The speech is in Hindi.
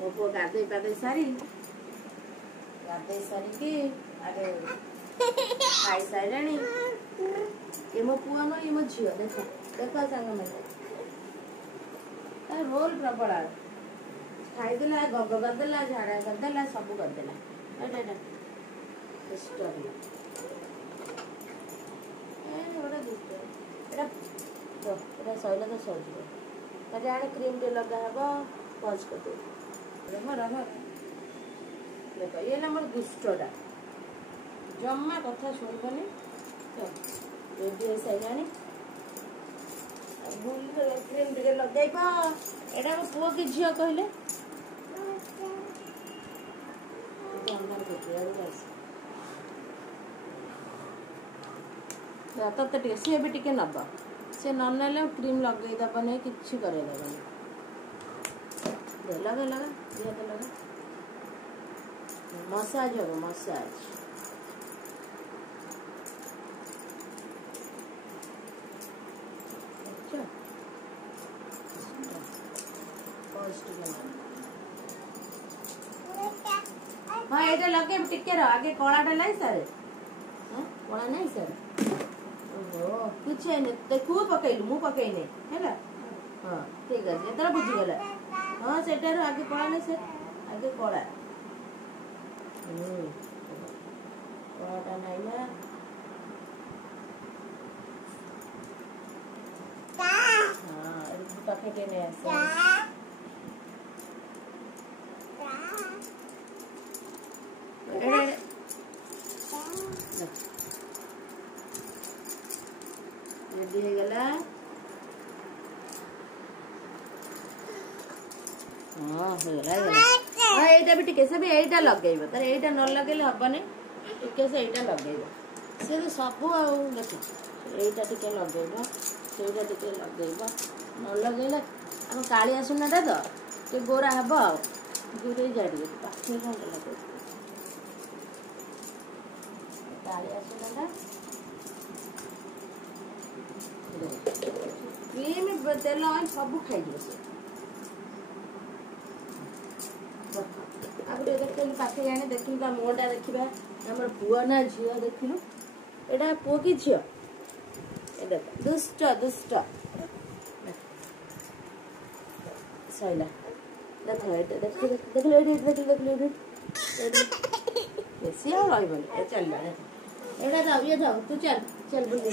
मो पुओ गाधे पाधे सारी कि आगे खाई सारे ये मो पुओ न ये मो झील देख देख सांग मैंने रोल प्रबल खाईदेला गग करदेला झाड़ा करदेला सब करदेला सैल तो सर आने क्रीम टे लगा हे पज कर देख ये मोर दुष्टा जमा कथा शुणबनी रेडी हो सारा क्रीम टे लगे एटा मो पुओ कि झील कहले तो सी भी टे नब से ना क्रीम लगे दबन कि करे दबन लगा लगा दिया तो लगा मसाज हो मसाज हाँ ये लगे टिके आगे कलाटा नहीं सर कला नहीं सर ओहो कुछ देखू पकईलु मु पकईने है हाँ ठीक है ये बुझीगला हाँ से आगे कला नहीं सर आगे कला कलाटा नहीं ना हाँ पकड़े नहीं आसे रेडी हो गला हाँ हो गला हाँ एटा भी टिके से भी एटा लगेइबो तर एटा न लगेले हबने टिके से एटा लगेइबो से तो सब आ देख एटा टिके लगेइबो सेटा टिके लगेइबो न लगेले हम काली आसुनाटा तो के गोरा हबो दूरे जाडी पाछे कोन लगे काली आसुनाटा क्रीम तेल सब खाई आगे देख पाखे जाने देखिलु ता मुहटा देखा आम पुआ ना झील देखिलु एटा पुओ कि झील देख दुष्ट दुष्ट सैला देख देख देख बेसी आ चल एटा जाओ ये जाओ तू चल चल बुल